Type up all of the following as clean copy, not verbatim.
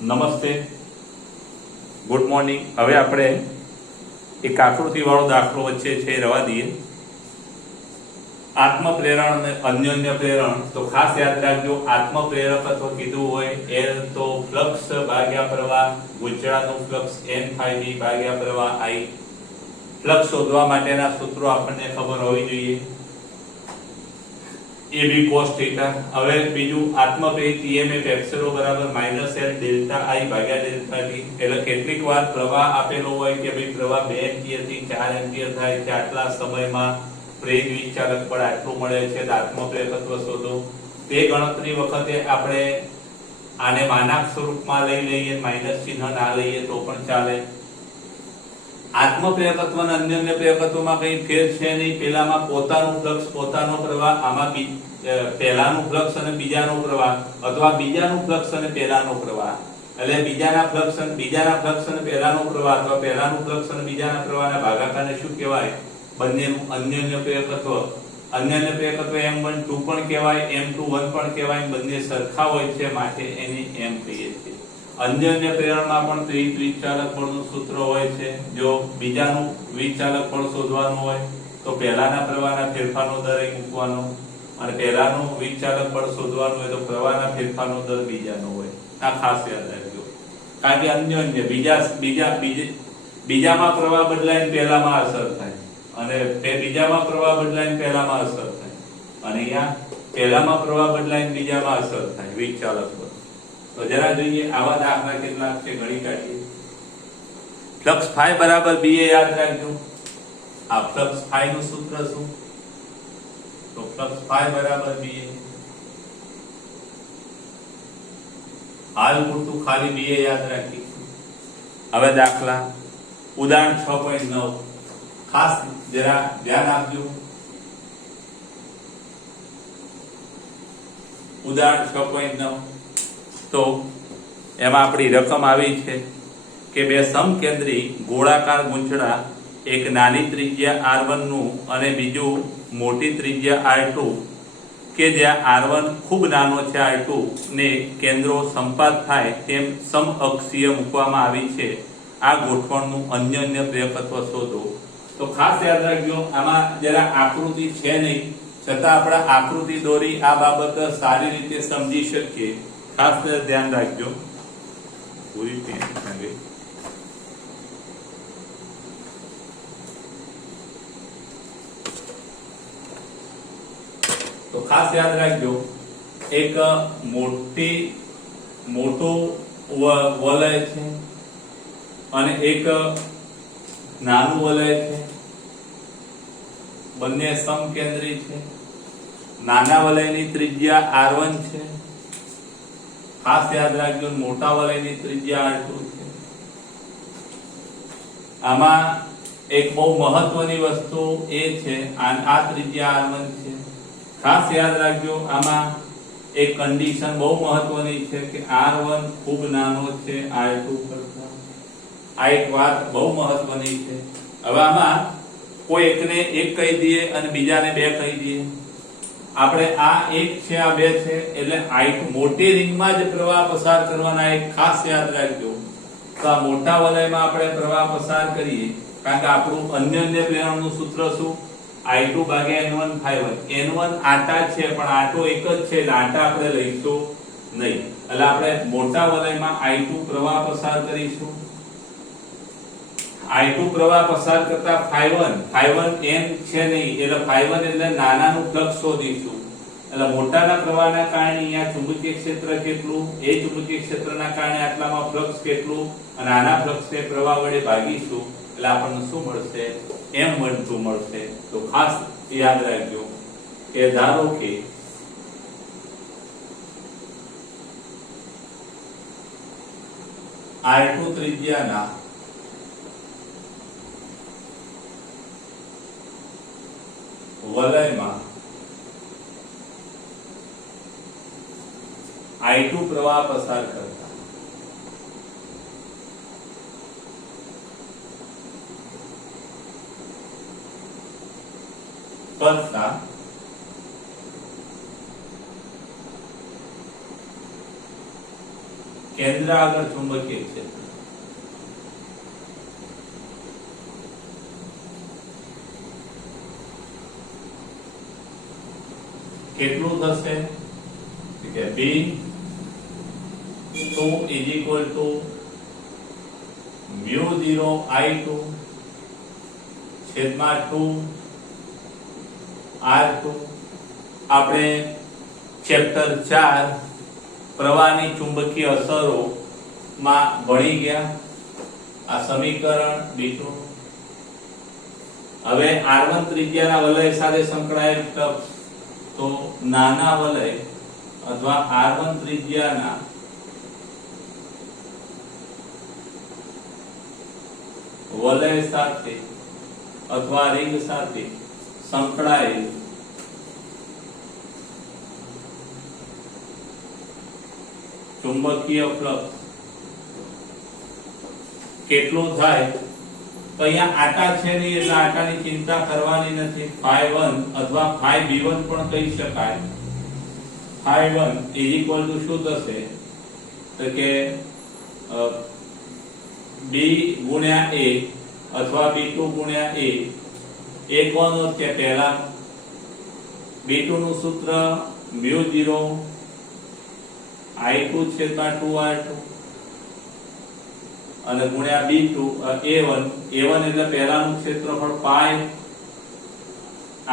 નમસ્તે, good morning. હવે આપણે એક આકૃતિ વાળો દાખલો વચ્ચે છે રવા દઈએ. આત્મ પ્રેરણ અને અન્યોન્ય પ્રેરણ. તો ખાસ યાદ રાખજો, આત્મ પ્રેરકત્વ કીધું હોય એ તો ફ્લક્સ ભાગ્યા પ્રવાહ, ગુંચળાનું ફ્લક્સ n∅b ભાગ્યા પ્રવાહ I. ફ્લક્સ શોધવા માટેના સૂત્રો આપણને ખબર હોવી જોઈએ. એ બી cos θ. હવે બીજું આત્મપ્રેરિત EMF એપ્સિલો બરાબર -L ડેલ્ટા I ભાગ્યા ડેલ્ટા T. એટલે કેટલીક વાર પ્રવાહ આપેલો હોય કે ભાઈ પ્રવાહ 2 એમ્પિયર થી 4 એમ્પિયર થાય છે, આટલા સમયમાં પ્રેરિત વિચાલક બળ આટલું મળે છે, તો આત્મપ્રેરકત્વ શોધો. તે ગણતરી વખતે આપણે આને માનાક સ્વરૂપમાં લઈ લઈએ, માઈનસ ચિહ્ન ના લઈએ તો પણ ચાલે. આત્મપ્રેરકત્વ અને અન્યોન્ય પ્રેરકત્વમાં કઈ ફેર છે નહીં. પેલામાં પોતાનું ફ્લક્સ પોતાનો પ્રવાહ, આમાં પહેલાનું ફ્લક્સ અને બીજાનો પ્રવાહ, અથવા બીજાનું ફ્લક્સ અને પહેલાનો પ્રવાહ. એટલે બીજાના ફ્લક્સ અને પહેલાનો પ્રવાહ, અથવા પહેલાનું ફ્લક્સ અને બીજાના પ્રવાહના ભાગાકારને શું કહેવાય? બંનેનું અન્યોન્ય પ્રેરકત્વ. અન્યોન્ય પ્રેરકત્વ M12 પણ કહેવાય, M21 પણ કહેવાય. બંને સરખા હોય છે માટે એને M કહીએ છીએ. અન્યોન્ય પ્રેરણમાં પણ ત્રિ વિચાલક બળનું સૂત્ર હોય છે. જો બીજાનું વિચાલક બળ શોધવાનું હોય તો પહેલાના પ્રવાહના ફેરફારનો દર અહીં મૂકવાનો, અને પહેલાનું વિચાલક બળ શોધવાનું હોય તો પ્રવાહના ફેરફારનો દર બીજાનો હોય. આ ખાસ યાદ રાખજો. કારણ કે અન્યોન્ય બીજામાં પ્રવાહ બદલાઈને પહેલામાં અસર થાય, અને બીજામાં પ્રવાહ બદલાઈને પહેલામાં અસર થાય, અને અહીંયા પહેલામાં પ્રવાહ બદલાઈને બીજામાં અસર થાય વિચાલક બળ. તો જરા જોઈએ આવા દાખલા કેટલાક છે, ગણી કાઢીએ. ફ્લક્સ ફાઈ બરાબર B એ યાદ રાખજો. આ ફ્લક્સ ફાઈ નું સૂત્ર શું? તો ફ્લક્સ ફાઈ બરાબર B એ. હાલ પૂરતું ખાલી B એ યાદ રાખીશું. હવે દાખલા ઉદાહરણ 6.9 ખાસ જરા ધ્યાન આપજો. ઉદાહરણ 6.9 તો એમાં આપણી રકમ આવી છે કે બે સમકેન્દ્રી ગોળાકાર ગુંચળા, એક નાની ત્રિજ્યા R1 નું અને બીજું મોટી ત્રિજ્યા R2, કે જ્યાં R1 ખૂબ નાનો છે, R2 ને કેન્દ્રો સંપાત થાય તેમ સમઅક્ષીય મૂકવામાં આવી છે. આ ગોઠવણનું અન્યોન્ય પ્રેરકત્વ શોધો. તો ખાસ યાદ રાખજો, આમાં જરા આકૃતિ છે નહીં, છતાં આપણે આકૃતિ દોરી આ બાબત સારી રીતે સમજી શકીએ. ખાસ ધ્યાન રાખજો. પૂરી પેન લાગે. તો ખાસ યાદ રાખજો, એક મોટું વલય છે અને એક નાનું વલય છે. બંને સમકેન્દ્રી છે. નાના વલયની ત્રિજ્યા R1 છે. ખાસ યાદ રાખજો, મોટા વલયની ત્રિજ્યા R2 છે. આમાં એક બહુ મહત્વની વસ્તુ એ છે, આ ત્રિજ્યા R1 છે. ખાસ યાદ રાખજો, આમાં એક કન્ડિશન બહુ મહત્વની છે કે R1 ખૂબ નાનો છે R2 કરતા. આ એક વાત બહુ મહત્વની છે. હવે આમાં કોઈ એકને એક કહી દઈએ અને બીજાને બે કહી દઈએ. આપણે આ એક છે, આ બે છે, એટલે I2 મોટી રિંગમાં જ પ્રવાહ પસાર કરવાના. એક ખાસ યાદ રાખજો. તો આ મોટા વલયમાં આપણે પ્રવાહ પસાર કરીએ, કારણ કે આપણું અન્યોન્ય પ્રેરણનું સૂત્ર શું? I2 ભાગ્યા N1 ∅1. N1 આટા છે, પણ આટો એક જ છે, એટલે આટા આપણે લઈશું નહીં. એટલે આપણે મોટા વલયમાં I2 પ્રવાહ પસાર કરીશું. I2 પ્રવાહ પસાર કરતા ∅1 n છે નહીં, એટલે ∅1 એટલે નાનાનું ફ્લક્સ શોધીશું. એટલે મોટાના પ્રવાહના કારણે અહીંયા ચુંબકીય ક્ષેત્ર કેટલું, એ ચુંબકીય ક્ષેત્રના કારણે આટલામાં ફ્લક્સ કેટલું, અને આના ફ્લક્સને પ્રવાહ વડે ભાગીશું, એટલે આપણને શું મળશે? M12 મળશે. તો ખાસ યાદ રાખજો કે ધારો કે R2 ત્રિજ્યાના વલયમાં I2 પ્રવાહ પસાર કરતા કેન્દ્ર આગળ ચુંબકીય ક્ષેત્ર કેટલું થશે કે B2 is equal to mu0 I2 છેદમાં 2 R2 આપણે ચેપ્ટર 4 પ્રવાહની ચુંબકીય અસરો માં ભણી ગયા આ સમીકરણ B2 હવે R1 ત્રિજ્યાના વલય સાથે સંકળાયેલ ફ્લક્સ તો નાના વલય અથવા R1 ત્રિજ્યાના વલય સાથે અથવા રિંગ સાથે સંકળાયેલ ચુંબકીય ફ્લક્સ કેટલું થાય તો અહીંયા આટા છે નહીં એટલે આટાની ચિંતા કરવાની નથી phi1 અથવા phi b1 પણ કહી શકાય phi1 શું થશે તો કે b ગુણ્યા a અથવા b2 ગુણ્યા a એ કોનો છે પહેલા b2 નું સૂત્ર mu0 I2 છેદમાં 2R2 અને ગુણ્યા B2 A1 એટલે પહેલાનું ક્ષેત્રફળ પાઈ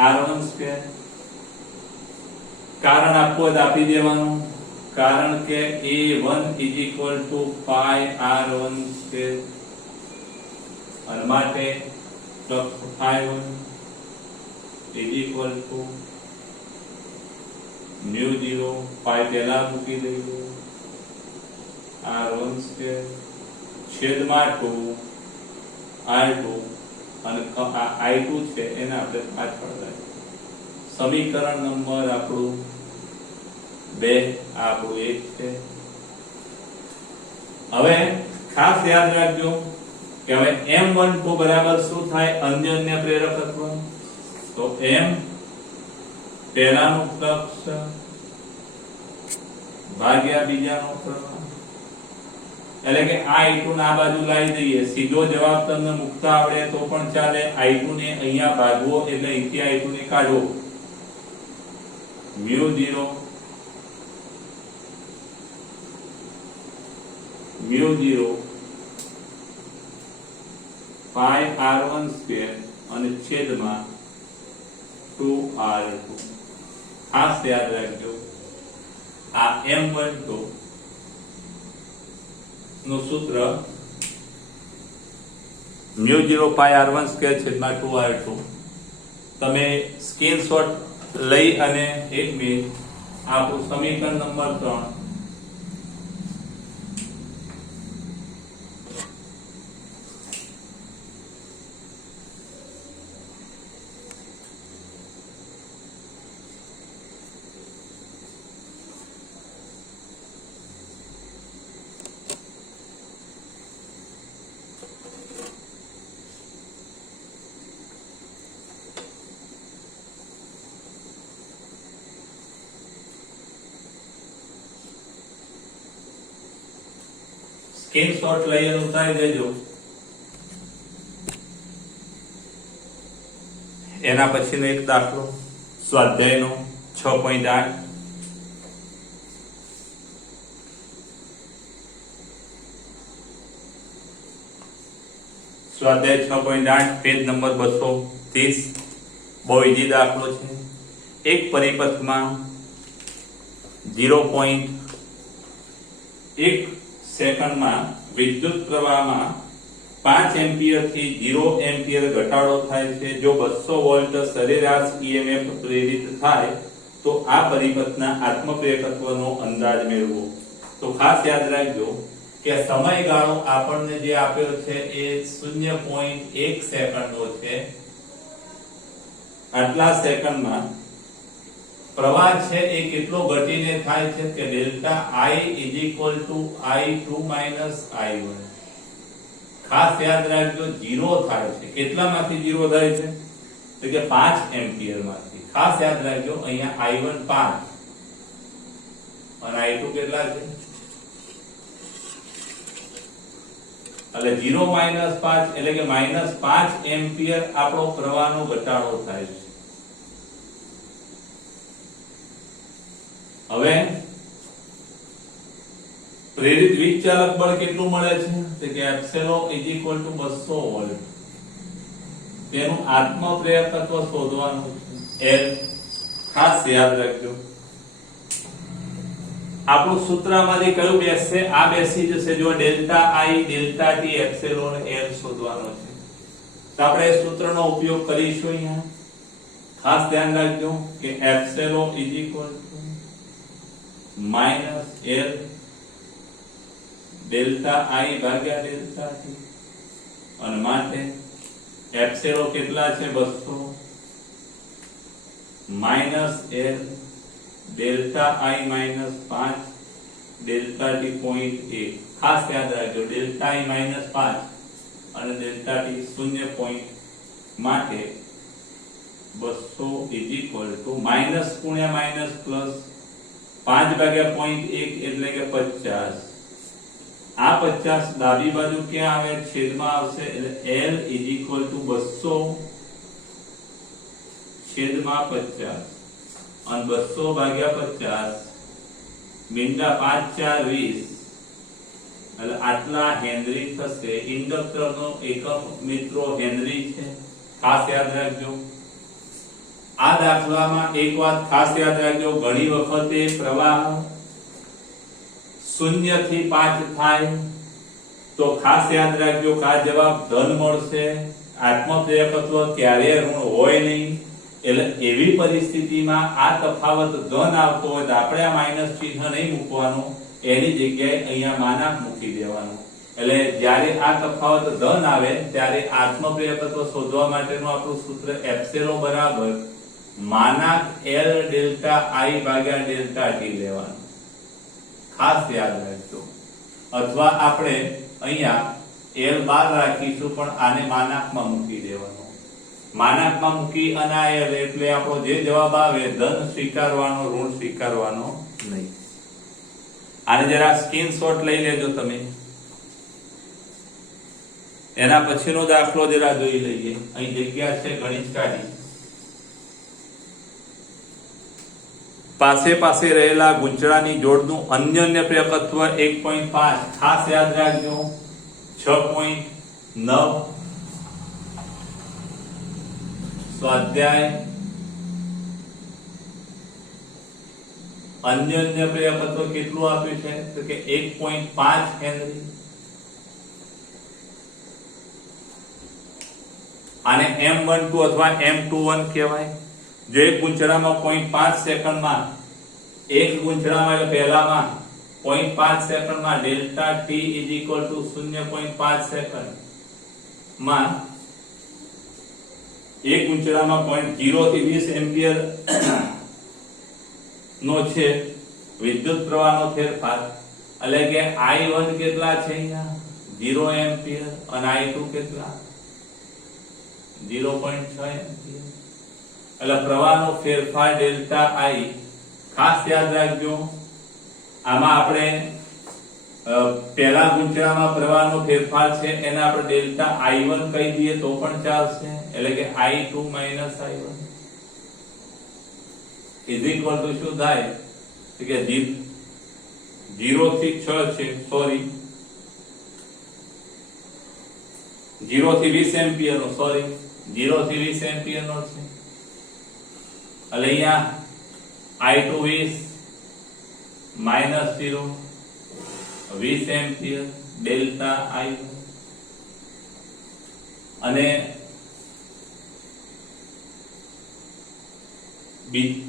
R1 સ્ક્વેર કારણ આપવું હોય આપી દેવાનું કારણ કે A1 પાઈ R1 સ્ક્વેર અને માટે ફ્લક્સ phi1 mu0 પાઈ પહેલા મૂકી દઈએ R1 સ્ક્વેર છેદમાં 2 R2 અને I2 છે એને આપણે પાછળ લઈએ સમીકરણ નંબર આપણું 2 આપણું 1 છે હવે ખાસ યાદ રાખજો કે હવે M12 બરાબર શું થાય અન્યોન્ય પ્રેરકત્વ તો M પહેલાનું ફ્લક્સ ભાગ્યા બીજાનો પ્રવાહ એટલે કે I2 ના બાજુ લાવી દઈએ સીધો જવાબ તમને મુકતા આવડે તો પણ ચાલે I2 ને અહીંયા ભાગવો એટલે અહીંથી I2 ને કાઢો mu0 પાઈ R1 સ્ક્વેર અને છેદમાં 2R2 ખાસ યાદ રાખજો આ M12 નું સૂત્ર mu0 પાઈ R1 સ્ક્વેર છેદમાં 2R2 તમે સ્ક્રીનશોટ લઈ અને એક મિનિટ આપણું સમીકરણ નંબર 3 સ્ક્રીનશોટ લઈ અને ઉતારી દેજો એના પછીનો એક દાખલો સ્વાધ્યાયનો 6.8 સ્વાધ્યાય 6.8 પેજ નંબર 230 બહુ ઈઝી દાખલો છે એક પરિપથમાં 0.1 સેકન્ડમાં વિદ્યુત પ્રવાહમાં 5 એમ્પિયર થી 0 એમ્પિયર ઘટાડો થાય છે જો 200 વોલ્ટ સરેરાશ EMF પ્રેરિત થાય તો આ પરિપથના આત્મપ્રેરકત્વનો અંદાજ મેળવો તો ખાસ યાદ રાખજો કે સમયગાળો આપણને જે આપ્યો છે એ 0.1 સેકન્ડનો છે આટલા સેકન્ડમાં પ્રવાહ છે એ કેટલો ઘટીને થાય છે કે ડેલ્ટા I I2 I1 ખાસ યાદ રાખજો 0 થાય છે કેટલામાંથી 0 થાય છે તો કે 5 એમ્પિયર માંથી ખાસ યાદ રાખજો અહીંયા I1 5 અને I2 કેટલા છે એટલે 0 - 5 એટલે કે -5 એમ્પિયર આપણો પ્રવાહનો ઘટાડો થાય છે. હવે પ્રેરિત વીજચાલક બળ કેટલું મળે છે? તો કે એપ્સિલોન = 200 વોલ્ટ. તેનું આત્મપ્રેરકત્વ શોધવાનું છે. L ખાસ યાદ રાખજો. આપણું સૂત્રમાંથી કયું બેસશે? આ બેસી જશે. જો delta I delta T epsilon L શોધવાનો છે. તો આપણે સૂત્રનો ઉપયોગ કરીશું અહીંયા. ખાસ ધ્યાન રાખજો કે એપ્સિલોન = -L ડેલ્ટા I ભાગ્યા ડેલ્ટા T. અને માટે એપ્સિલોન કેટલા છે? 200 -L delta I - 5 delta T 0.1. ખાસ યાદ રાખજો ડેલ્ટા I - 5 અને ડેલ્ટા T 0. માટે 200 માઈનસ ગુણ્યા માઈનસ પ્લસ 5 ભાગ્યા 0.1 એટલે કે 50. આ 50 ડાબી બાજુ ક્યાં આવે? છેદમાં આવશે. એટલે L = 200 છેદમાં 50 અને 200 ભાગ્યા 50 મીંડા 5 4 20 એટલે આટલા હેનરી થશે. ઇન્ડક્ટરનો એકમ મિત્રો હેનરી છે. ખાસ યાદ રાખજો. આ દાખલામાં એક વાત ખાસ યાદ રાખજો, ઘણી વખતે પ્રવાહ 0 થી 5 થાય તો ખાસ યાદ રાખજો કે આ જવાબ ધન મળશે. આત્મપ્રેરકત્વ ક્યારે ઋણ હોય નહીં. એટલે એવી પરિસ્થિતિમાં આ તફાવત ધન આવતો હોય તો આપણે આ માઈનસ ચિહ્ન નહીં મૂકવાનું, એની જગ્યાએ અહીંયા માનાક મૂકી દેવાનું. એટલે જ્યારે આ તફાવત ધન આવે ત્યારે આત્મપ્રેરકત્વ શોધવા માટેનું આપણું સૂત્ર એપ્સિલોન બરાબર માનાક L ડેલ્ટા I ભાગ્યા ડેલ્ટા T લેવાનું. ખાસ યાદ રાખજો. અથવા આપણે અહીંયા L બાર રાખીશું પણ આને માનાકમાં મૂકી દેવાનો. માનાકમાં મૂકી અને આ L એટલે આપણો જે જવાબ આવે ધન સ્વીકારવાનો, ઋણ સ્વીકારવાનો નહીં. આને જરા સ્ક્રીનશોટ લઈ લેજો તમે. એના પછીનો દાખલો જરા જોઈ લઈએ. અહીં જગ્યા છે ઘણી જ કાઢી. પાસે પાસે રહેલા ગુંચળાની જોડનું અન્યોન્ય પ્રેરકત્વ 1.5. ખાસ યાદ રાખજો 6.9 સ્વાધ્યાય. અન્યોન્ય પ્રેરકત્વ કેટલું આપ્યું છે? તો કે 1.5 હેનરી. આને M12 અથવા M21 કહેવાય. જો એક ગુંચળામાં 0.5 સેકન્ડમાં એક ગુંચળામાં એટલે પહેલામાં 0.5 સેકન્ડમાં ડેલ્ટા T = 0.5 સેકન્ડ માં એક ગુંચળામાં 0 થી 20 એમ્પિયર નો છે વિદ્યુત પ્રવાહનો ફેરફાર. એટલે કે I1 કેટલા છે અહીંયા? 0 એમ્પિયર અને I2 કેટલા? 0.6 એમ્પિયર. એટલે પ્રવાહનો ફેરફાર ડેલ્ટા I. ખાસ યાદ રાખજો આમાં આપણે પહેલા ગુંચળામાં પ્રવાહનો ફેરફાર છે એને આપણે ડેલ્ટા I1 કહી દઈએ તો પણ ચાલશે. એટલે કે I2 - I1 શું થાય? કે 0 થી 6 છે, સોરી 0 થી 20 એમ્પિયર નો, સોરી 0 થી 20 એમ્પિયર નો છે. એટલે અહીંયા I2 -0 20 એમ્પિયર ડેલ્ટા I1. અને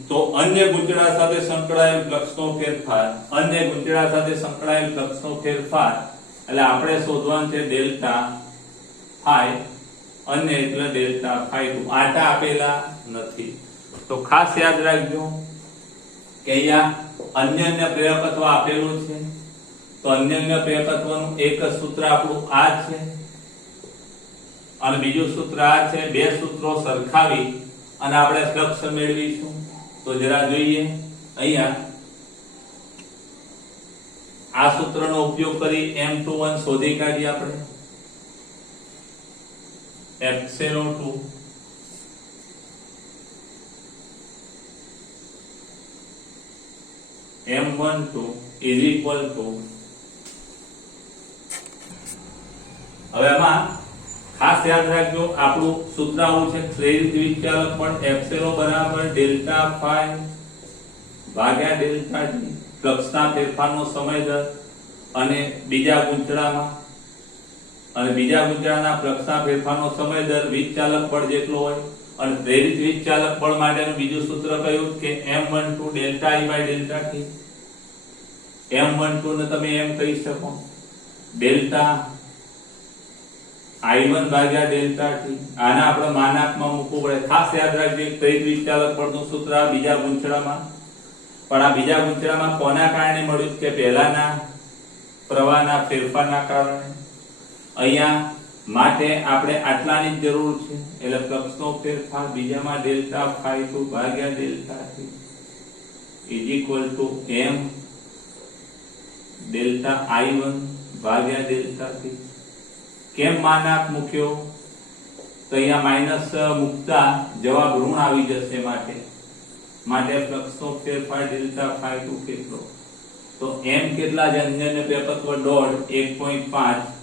તો અન્ય ગુંચળા સાથે સંકળાયેલ ફ્લક્સનો ફેરફાર, અન્ય ગુંચળા સાથે સંકળાયેલ ફ્લક્સનો ફેરફાર એટલે આપણે શોધવાનું છે ડેલ્ટા ફાઈ. અન્ય એટલે ડેલ્ટા ફાઈ 2. આટા આપેલા નથી તો ખાસ યાદ રાખજો કે અહીંયા અન્યન્ય પ્રેરકત્વ આપેલું છે. તો અન્યન્ય પ્રેરકત્વનું એક સૂત્ર આપણું આ છે અને બીજું સૂત્ર આ છે. બે સૂત્રો સરખાવી અને આપણે ફ્લક્સ મેળવીશું. તો જરા જોઈએ અહીંયા આ સૂત્રનો ઉપયોગ કરી M21 શોધી કાઢીએ આપણે. f02 m12 is equal to, હવે આમાં ખાસ યાદ રાખજો આપણું સૂત્ર આવું છે પ્રેરિત વિચાલક પણ એપ્સિલોન બરાબર ડેલ્ટા ફાઈ ભાગ્યા ડેલ્ટા ટી ફ્લક્સના ફેરફારનો સમય દર અને બીજા ગુંચળાના ફ્લક્સના ફેરફારનો સમય દર વિચાલક બળ જેટલો હોય અને પ્રેરિત વિચાલક બળ માટેનું બીજું સૂત્ર કયું કે m12 delta I by delta T m12 ને તમે એમ કહી શકો ડેલ્ટા I1 ભાગ્યા ડેલ્ટા ટી આને આપણે માનાકમાં મૂકવું પડે ખાસ યાદ રાખજો પ્રેરિત વિચાલક બળનું સૂત્ર બીજા ગુંચળામાં પણ આ બીજા ગુંચળામાં કોના કારણે મળ્યું કે પહેલાના પ્રવાહના ફેરફારના કારણે અહીંયા માટે આપણે આટલાની જ જરૂર છે એટલે ફ્લક્સનો ફેરફાર બીજામાં ડેલ્ટા φ2 ભાગ્યા delta t is equal to m delta I1 ભાગ્યા ડેલ્ટા t કેમ માનાક મૂક્યો તો અહીંયા માઈનસ મુકતા જવાબ ઋણ આવી જશે માટે ફ્લક્સનો ફેરફાર ડેલ્ટા φ2 કેટલો તો m કેટલા છે અંજન્ય પેપત્વ ડોટ 1.5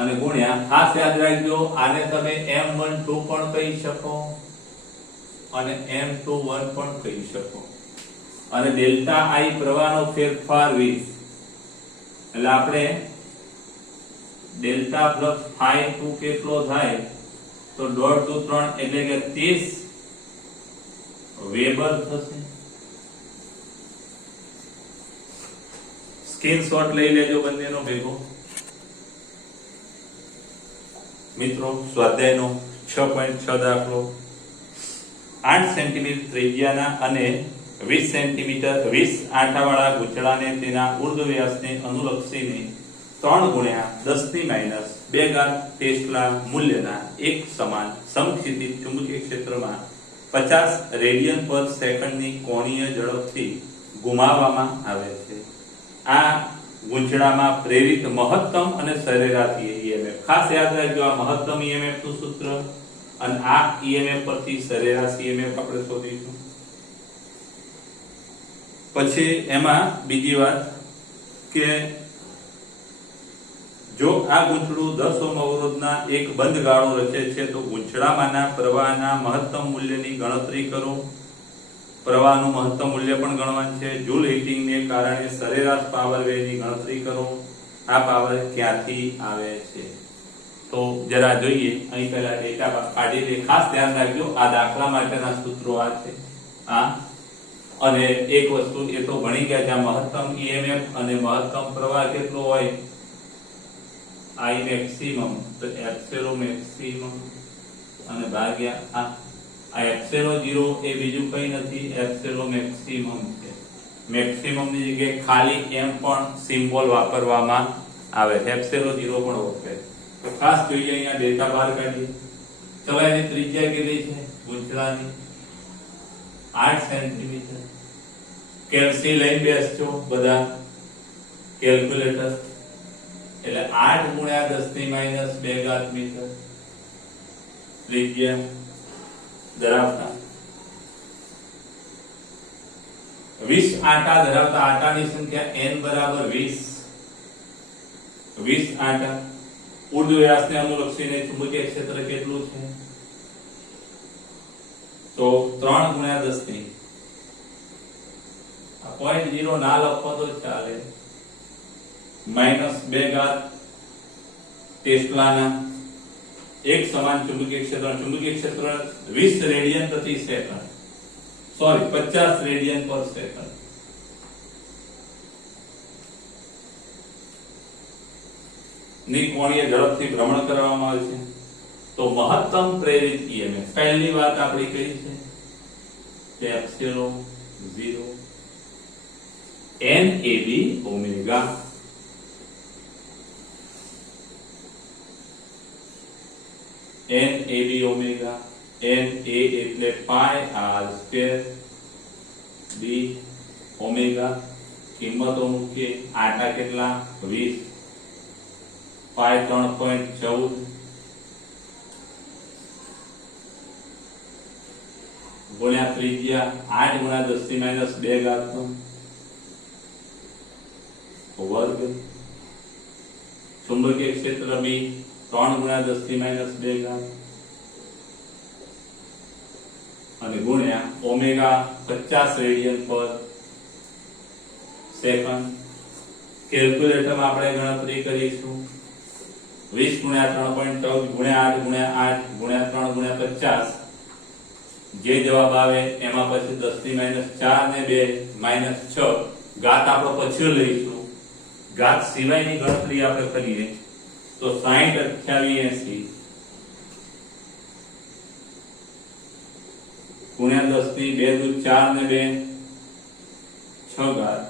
અને ગુણ્યા ખાસ યાદ રાખજો આને તમે m12 પણ કહી શકો અને m21 પણ કહી શકો અને ડેલ્ટા I પ્રવાહનો ફેરફાર 20 એટલે આપણે ડેલ્ટા પ્લસ φ2 કેટલો થાય તો 1.3 એટલે કે 30 વેબર થશે સ્ક્રીનશોટ લઈ લેજો બંનેનો ભેગો મિત્રો સ્વાધ્યાયનો 6.6 દાખલો 8 સેન્ટીમીટર ત્રિજ્યાના અને 20 સેન્ટીમીટર 20 આંટાવાળા ગૂંચળાને તેના ઉર્ધ્વ વ્યાસને અનુલક્ષીને 3 ગુણ્યા 10⁻² ટેસ્લા મૂલ્યના એક સમાન સમક્ષિતિજ ચુંબકીય ક્ષેત્રમાં 50 રેડિયન પર સેકન્ડની કોણીય ઝડપથી ઘુમાવવામાં આવે છે આ ગુંચળામાં પ્રેરિત મહત્તમ અને સરેરાશ EMF ખાસ યાદ રાખજો આ મહત્તમ EMF નું સૂત્ર અને આ EMF પરથી સરેરાશ EMF આપણે શોધીશું પછી એમાં બીજી વાત કે જો આ ગૂંચળું 10 ઓહ્મ અવરોધના એક બંધ ગાળો રચે છે તો ગૂંચળામાંના પ્રવાહના મહત્તમ મૂલ્યની ગણતરી કરો પ્રવાહનું મહત્તમ મૂલ્ય પણ ગણવાનું છે જૂલ હીટિંગને કારણે સરેરાશ પાવર વેવની ગણતરી કરો આ પાવર ક્યાંથી આવે છે તો જરા જોઈએ અહીં પહેલા ડેટા કાઢી લે ખાસ ધ્યાન રાખજો આ દાખલા માટેના સૂત્રો આ છે આ અને એક વસ્તુ એ તો ભણી ગયા જ્યાં મહત્તમ EMF અને મહત્તમ પ્રવાહ કેટલો હોય I maximum તો એપ્સિલોન મેક્સિમમ અને ભાગ્યા આ એપ્સિલોન 0 એ બીજું કંઈ નથી એપ્સિલોન મેક્સિમમ છે મેક્સિમમ ની જગ્યાએ ખાલી m પણ સિમ્બોલ વાપરવામાં આવે એપ્સિલોન 0 પણ વપરાય તો ખાસ જોઈએ અહીંયા ડેટા બહાર કાઢીએ ચલો એની ત્રિજ્યા કેટલી છે ગૂંચળાની 8 સેન્ટીમીટર કેલ્સી લઈને બેસજો બધા કેલ્ક્યુલેટર એટલે 8 ગુણ્યા 10⁻² મીટર ત્રિજ્યા ધરાવતા 20 આંટા ધરાવતા આંટાની સંખ્યા n બરાબર 20 આંટા ઉર્ધ્વ વ્યાસને અનુલક્ષીને ચુંબકીય ક્ષેત્ર કેટલું છે તો 3 ગુણ્યા 10 આ 0.0 ના લખો તો ચાલે -2 ટેસ્લાના એક સમાન ચુંબકીય ક્ષેત્ર 20 રેડિયન પ્રતિ સેકન્ડ સોરી 50 રેડિયન પર સેકન્ડ ની કોણીય ઝડપથી ભ્રમણ કરવામાં આવે છે તો મહત્તમ પ્રેરિત EMF પહેલી વાત આપણી કઈ છે કે epsilon 0 NAB omega NAB omega NA એટલે પાઈ r સ્ક્વેર b ઓમેગા કિંમતો મૂકીએ આટા કેટલા 20 પાઈ 3.14 ગુણ્યા ત્રિજ્યા 8 ગુણ્યા 10 ની -2 ઘાતનો વર્ગ, ચુંબકીય ક્ષેત્ર B 3 ગુણ્યા 10 ની -2 ઘાત અને ગુણ્યા ઓમેગા 50 રેડિયન પર સેકન્ડ. કેલ્ક્યુલેટરમાં આપણે ગણતરી કરીશું 20 ગુણ્યા 3.14 ગુણ્યા 8 ગુણ્યા 8 ગુણ્યા 3 ગુણ્યા 50. જે જવાબ આવે એમાં પછી 10 ની -4 ને 2 -6 ઘાત આપણો પછી લઈશું. ઘાત સિવાયની ગણતરી આપણે કરીએ તો 60 28 80 ગુણ્યા 10 ની 2 દુ 4 ને 2 6 ઘાત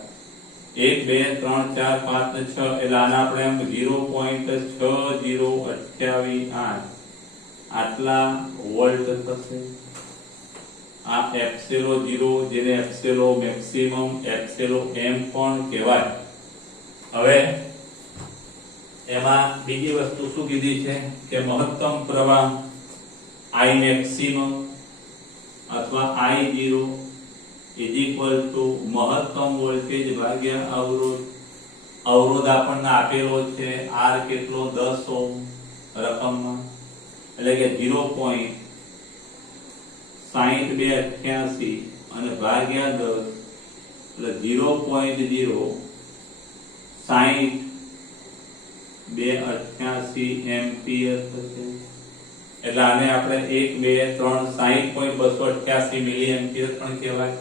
1 2 3 4 5 ને 6 એટલે આના આપણે એમ 0.60828 આટલા વોલ્ટ થશે. આ એપ્સિલો 0 જેને એપ્સિલો મેક્સિમમ એપ્સિલો એમ પણ કહેવાય. હવે એમાં બીજી વસ્તુ શું કીધી છે કે મહત્તમ પ્રવાહ I maximum અથવા I0 મહત્તમ વોલ્ટેજ ભાગ્યા અવરોધ. અવરોધ આપણને આપેલો છે R કેટલો 10 ઓહ્મ રકમમાં એટલે કે 0.6288 અને ભાગ્યા 10 એટલે 0.060 એમ્પિયર થશે. એટલે આને આપણે 1 2 3 60.288 મિલી એમ્પિયર પણ કહેવાય.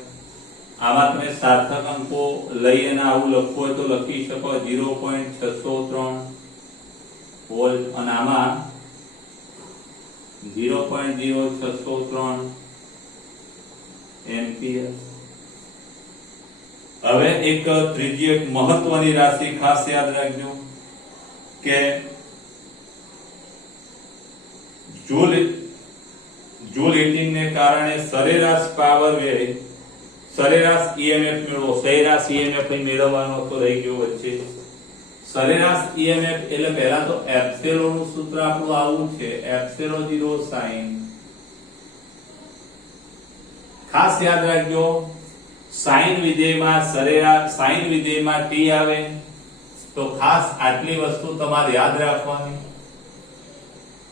આમાં તમે સાર્થક અંકો લઈ અને આવું લખવું હોય તો લખી શકો 0.603 વોલ્ટ અને આમાં 0.0603 એમ્પિયર. હવે એક ત્રીજી એક મહત્વની રાશિ ખાસ યાદ રાખજો કે જૂલ હીટિંગ ને કારણે સરેરાશ પાવર વ્યય, સરેરાશ EMF મેળવો. સરેરાશ EMF મેળવવાનો તો રહી ગયો વચ્ચે. સરેરાશ EMF એટલે પહેલા તો એપ્સિલોન નું સૂત્ર આપણું આવું છે એપ્સિલોન 0 sin. ખાસ યાદ રાખજો સાઇન વિધેયમાં સરેરાશ, સાઇન વિધેયમાં t આવે તો ખાસ આટલી વસ્તુ તમારે યાદ રાખવાની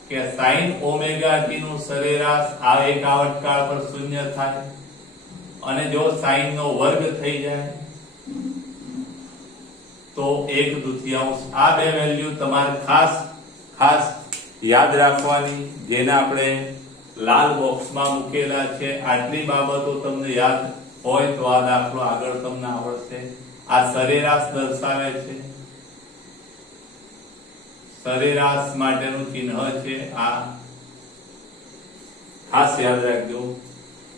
કે sin ઓમેગા t નું સરેરાશ આ એક આવર્તકાળ પર શૂન્ય થાય અને જો sin નો વર્ગ થઈ જાય તો 1/2. આ બે વેલ્યુ તમારે ખાસ ખાસ યાદ રાખવાની, જેને આપણે લાલ બોક્સમાં મૂકેલા છે. આટલી બાબતો તમને યાદ હોય તો આ દાખલો આગળ તમને આવડશે. આ સરેરાશ દર્શાવે છે, સરેરાશ માટેનું ચિહ્ન છે આ, ખાસ યાદ રાખજો.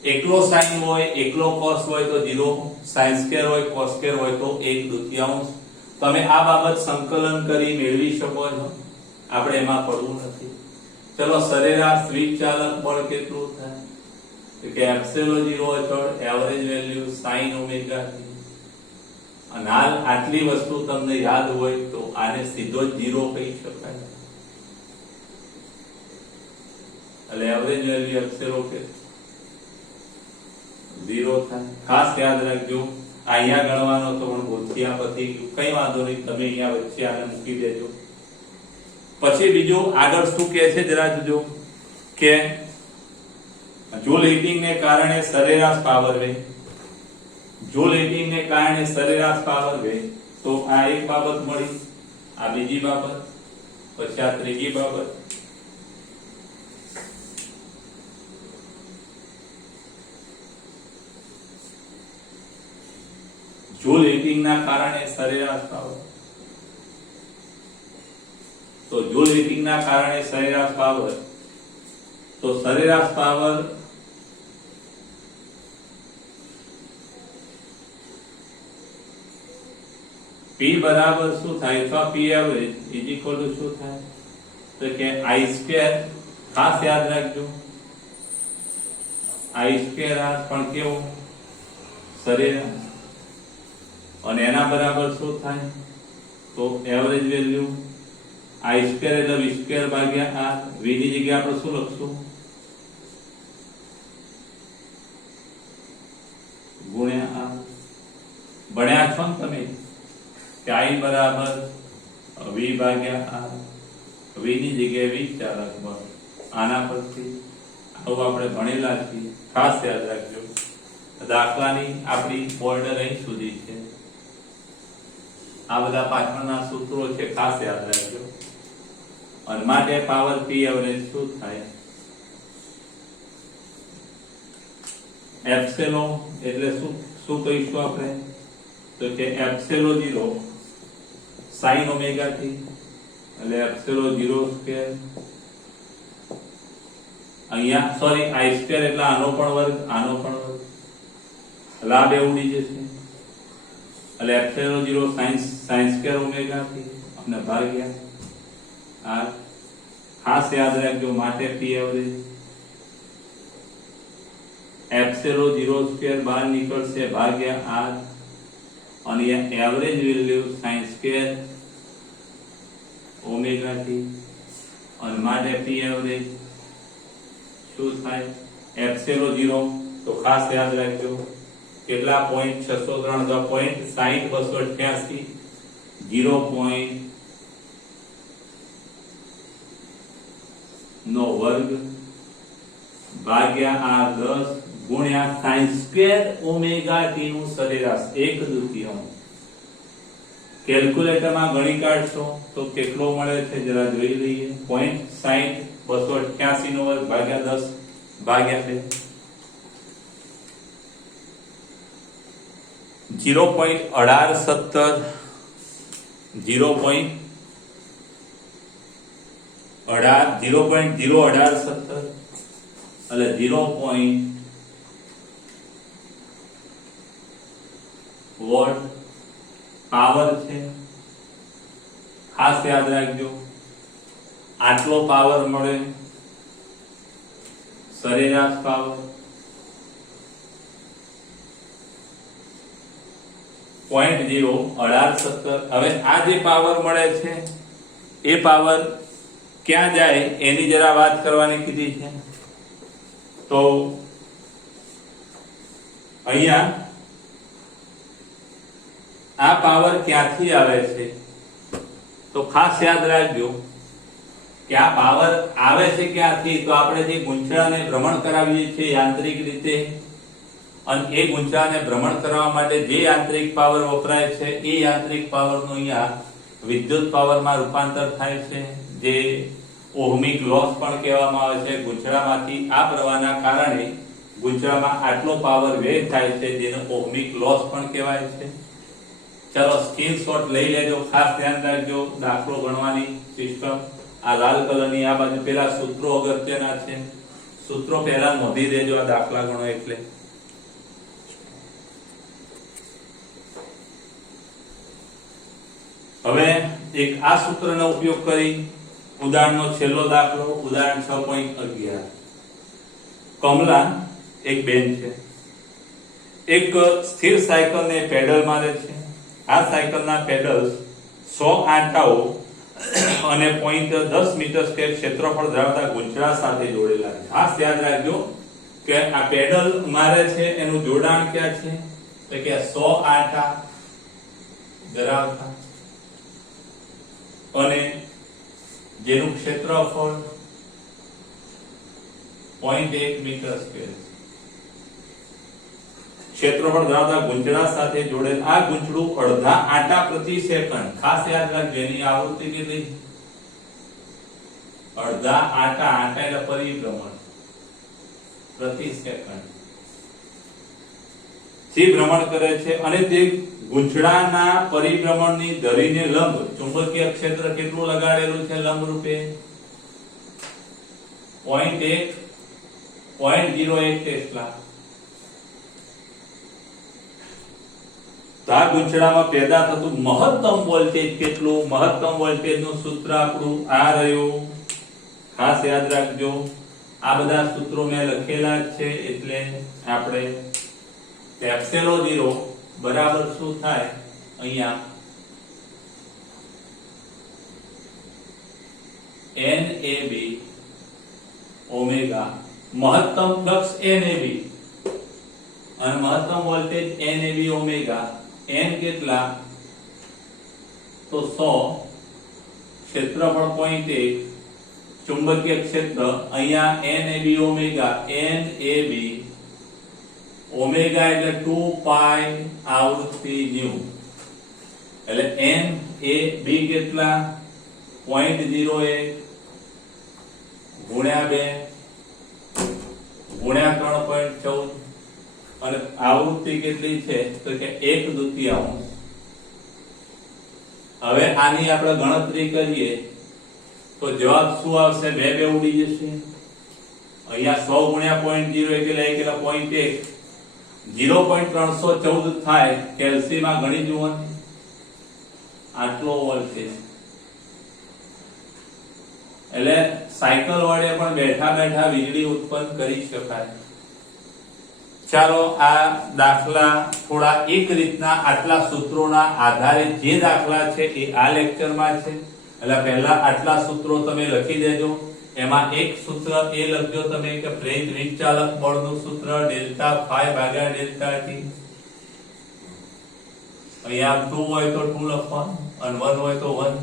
એકલો સાઇન હોય એકલો કોસ હોય તો 0, સાઇન સ્ક્વેર હોય કોસ સ્ક્વેર હોય તો 1/2. તમે આ બાબત સંકલન કરી મેળવી શકો છો, આપણે એમાં પડવું નથી. ચલો સરેરાશ વિચાલક બળ કેટલું થાય કે એપ્સિલોન 0 અચળ average value sin omega t. અને હાલ આટલી વસ્તુ તમને યાદ હોય તો આને સીધો જ 0 કહી શકાય. એટલે એવરેજ વેલ્યુ એપ્સિલોન કે 0 થાય. ખાસ યાદ રાખજો અહીંયા ગણવાનો તો પણ ગોથિયા પતિ કઈ વાંધો નહીં, તમે અહીંયા વચ્ચે આને મૂકી દેજો. પછી બીજું આગળ શું કહે છે જરા જોજો કે જૂલ હીટિંગ ને કારણે સરેરાશ પાવર વે, જૂલ હીટિંગ ને કારણે સરેરાશ પાવર વે. તો આ એક બાબત મળી, આ બીજી બાબત, પછી આ ત્રીજી બાબત. જૂલ હીટિંગ ના કારણે સરેરાશ પાવર. તો જૂલ હીટિંગ ના કારણે સરેરાશ પાવર, તો સરેરાશ પાવર P બરાબર શું થાય અથવા P average is equal to શું થાય તો કે I સ્ક્વેર. ખાસ યાદ રાખજો I સ્ક્વેર આ પણ કેવું સરેરાશ, અને એના બરાબર શું થાય તો એવરેજ વેલ્યુ I સ્ક્વેર એટલે V સ્ક્વેર ભાગ્યા R. V ની જગ્યાએ આપણે શું લખશું ગુણ્યા r ભણ્યા છો ને તમે કે i બરાબર v ભાગ્યા r v ની જગ્યાએ વિચારક બળ આના પરથી આવું આપણે ભણેલા છીએ ખાસ યાદ રાખજો દાખલાની આપણી બોર્ડર અહીં સુધી છે આ બધા પાછળના સૂત્રો છે ખાસ યાદ રાખજો અને માટે પાવર p એવરેજ શું થાય એપ્સિલોન એટલે શું કહીશું આપણે તો કે એપ્સિલોન 0 sin ઓમેગા t એટલે એપ્સિલોન 0 સ્ક્વેર અહીંયા સોરી i સ્ક્વેર એટલે આનો પણ વર્ગ લાભ એ ઉડી જશે એટલે epsilon 0 sin square omega t અને ભાગ્યા r ખાસ યાદ રાખજો માટે p એવરેજ એપ્સિલોન 0 સ્ક્વેર બહાર નીકળશે ભાગ્યા r અને average value sin square omega t અને માટે p એવરેજ શું થાય એપ્સિલોન 0 તો ખાસ યાદ રાખજો કેટલા 0.603 અથવા 0.60288 નો વર્ગ ભાગ્યા r 10 ગુણ્યા sin સ્ક્વેર ઓમેગા t નું સરેરાશ 1/2 કેલ્ક્યુલેટરમાં ગણી કાઢશો તો કેટલો મળે છે જરા જોઈ લઈએ 0.60288 નો વર્ગ ભાગ્યા 10 ભાગ્યા 2 0.1870 એટલે 0. વોટ પાવર છે ખાસ યાદ રાખજો આટલો પાવર મળે સરેરાશ પાવર 0.1870 હવે આ જે પાવર મળે છે એ પાવર ક્યાં જાય એની જરા વાત કરવાની કીધી છે તો અહીંયા આ પાવર ક્યાંથી આવે છે તો ખાસ યાદ રાખજો કે આ પાવર આવે છે ક્યાંથી તો આપણે જે ગુંચળાને ભ્રમણ કરાવીએ છીએ યાંત્રિક રીતે અને એ ગુંચળાને ભ્રમણ કરવા માટે જે યાંત્રિક પાવર વપરાય છે એ યાંત્રિક પાવરનું અહીંયા વિદ્યુત પાવરમાં રૂપાંતર થાય છે જે ઓહમિક લોસ પણ કહેવામાં આવે છે ગુંચળામાંથી આ પ્રવાહના કારણે ગુંચળામાં આટલો પાવર વ્યય થાય છે જેને ઓહમિક લોસ પણ કહેવાય છે ચલો સ્ક્રીનશોટ લઈ લેજો ખાસ ધ્યાન રાખજો દાખલો ગણવાની સિસ્ટમ આ લાલ કલરની આ બાજુ પેલા સૂત્રો અગત્યના છે સૂત્રો પહેલા નોંધી દેજો આ દાખલા ગણો એટલે હવે એક આ સૂત્રનો ઉપયોગ કરી ઉદાહરણનો છેલ્લો દાખલો ઉદાહરણ 6.11 કમલા એક બેન છે એક સ્થિર સાયકલને પેડલ મારે છે આ સાયકલના પેડલ્સ 100 આંટાઓ અને 0.10 મીટર સ્ક્વેર ક્ષેત્રફળ ધરાવતા ગુંચળા સાથે જોડેલા છે ખાસ યાદ રાખજો કે આ પેડલ મારે છે એનું જોડાણ ક્યાં છે તો કે 100 આંટા ધરાવતા અને જેનું ક્ષેત્રફળ 0.1 મીટર સ્ક્વેર ક્ષેત્રફળ ધરાવતા ગુંચળા સાથે જોડેલ આ ગુંચળું અડધા આંટા પ્રતિ સેકન્ડ ખાસ યાદ રાખજો એની આવૃત્તિ કેટલી અડધા આંટા એટલે પરિભ્રમણ પ્રતિ સેકન્ડ થી ભ્રમણ કરે છે અને તે ગુંચળાના પરિભ્રમણની ધરીને લંબ ચુંબકીય ક્ષેત્ર કેટલું લગાડેલું છે લંબ રૂપે 0.01 ટેસ્લા આ ગુંચળામાં પેદા થતું મહત્તમ વોલ્ટેજ કેટલું મહત્તમ વોલ્ટેજનું સૂત્ર આપણું આ રહ્યું ખાસ યાદ રાખજો આ બધા સૂત્રો મેં લખેલા છે એટલે આપણે એપ્સિલોન 0 બરાબર શું થાય અહીંયા NAB ઓમેગા મહત્તમ ફ્લક્સ NAB અને મહત્તમ voltage n ab omega n કેટલા તો 100 ક્ષેત્રફળ 0.1 ચુંબકીય ક્ષેત્ર અહીંયા n ab omega n ab omega એટલે 2 પાઈ આવૃત્તિ ન્યુ એટલે n a b કેટલા 0.01 ગુણ્યા 2 ગુણ્યા 3.14 અને આવૃત્તિ કેટલી છે તો કે 1/2. હવે આની આપણે ગણતરી કરીએ તો જવાબ શું આવશે? 2 ઉડી જશે. અહીંયા 100 ગુણ્યા 0.01 એટલે 1 એટલે 0.1 0.314 થાય. કેલ્સીમાં ગણી જુઓ આટલો વોલ્ટેજ. એટલે સાયકલ વડે પણ બેઠા બેઠા વીજળી ઉત્પન્ન કરી શકાય. ચાલો આ દાખલા થોડા એક રીતના આટલા સૂત્રોના આધારે જે દાખલા છે એ આ લેક્ચરમાં છે. એટલે પહેલા આટલા સૂત્રો તમે લખી દેજો. એમાં એક સૂત્ર એ લખજો તમે કે ફ્રેન્ચ વિચાલક બળનું સૂત્ર ડેલ્ટા ફાઈ ભાગ્યા ડેલ્ટા ટી. અહીંયા 2 હોય તો 2 લખવાનું અને 1 હોય તો 1.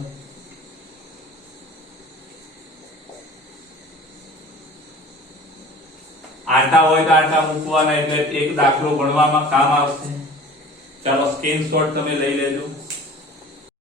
આટા હોય તો આટા મૂકવાના એટલે એક દાખલો ગણવામાં કામ આવશે. ચાલો સ્ક્રીનશોટ તમે લઈ લેજો.